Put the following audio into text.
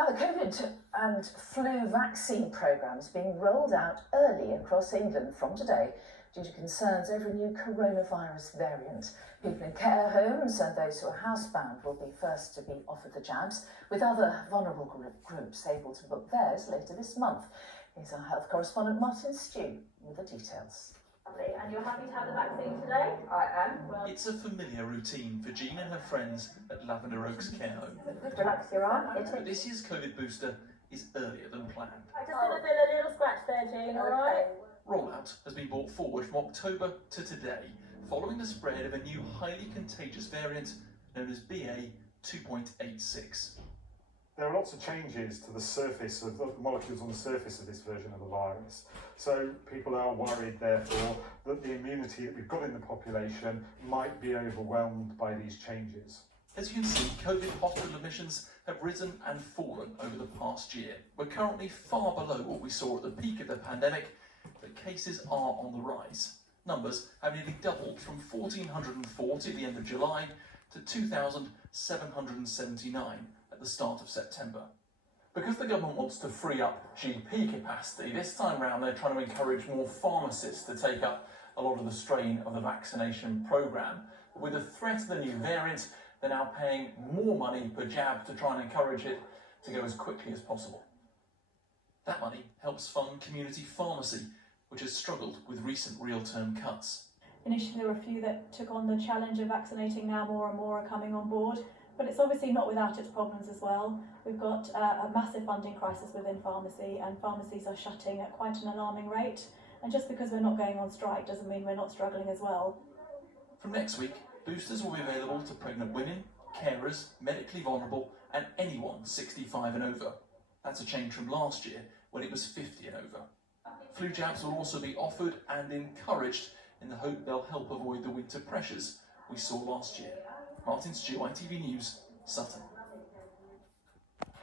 Now, the COVID and flu vaccine programme is being rolled out early across England from today due to concerns over a new coronavirus variant. People in care homes and those who are housebound will be first to be offered the jabs, with other vulnerable groups able to book theirs later this month. Here's our health correspondent Martin Stew with the details. And you're happy to have the vaccine today? I am. Well, it's a familiar routine for Jean and her friends at Lavender Oaks Care Home. Relax your arm. But this year's COVID booster is earlier than planned. I just going to feel a little scratch there, Jean, alright? Rollout has been brought forward from October to today, following the spread of a new highly contagious variant known as BA 2.86. There are lots of changes to the surface of the molecules on the surface of this version of the virus. So people are worried, therefore, that the immunity that we've got in the population might be overwhelmed by these changes. As you can see, COVID hospital admissions have risen and fallen over the past year. We're currently far below what we saw at the peak of the pandemic, but cases are on the rise. Numbers have nearly doubled from 1,440 at the end of July to 2,779 at the start of September. Because the government wants to free up GP capacity, this time round they're trying to encourage more pharmacists to take up a lot of the strain of the vaccination programme. With the threat of the new variant, they're now paying more money per jab to try and encourage it to go as quickly as possible. That money helps fund community pharmacy, which has struggled with recent real-term cuts. Initially there were a few that took on the challenge of vaccinating, now more and more are coming on board. But it's obviously not without its problems as well. We've got a massive funding crisis within pharmacy, and pharmacies are shutting at quite an alarming rate. And just because we're not going on strike doesn't mean we're not struggling as well. From next week, boosters will be available to pregnant women, carers, medically vulnerable, and anyone 65 and over. That's a change from last year, when it was 50 and over. Flu jabs will also be offered and encouraged in the hope they'll help avoid the winter pressures we saw last year. Martin Stew, ITV News, Sutton.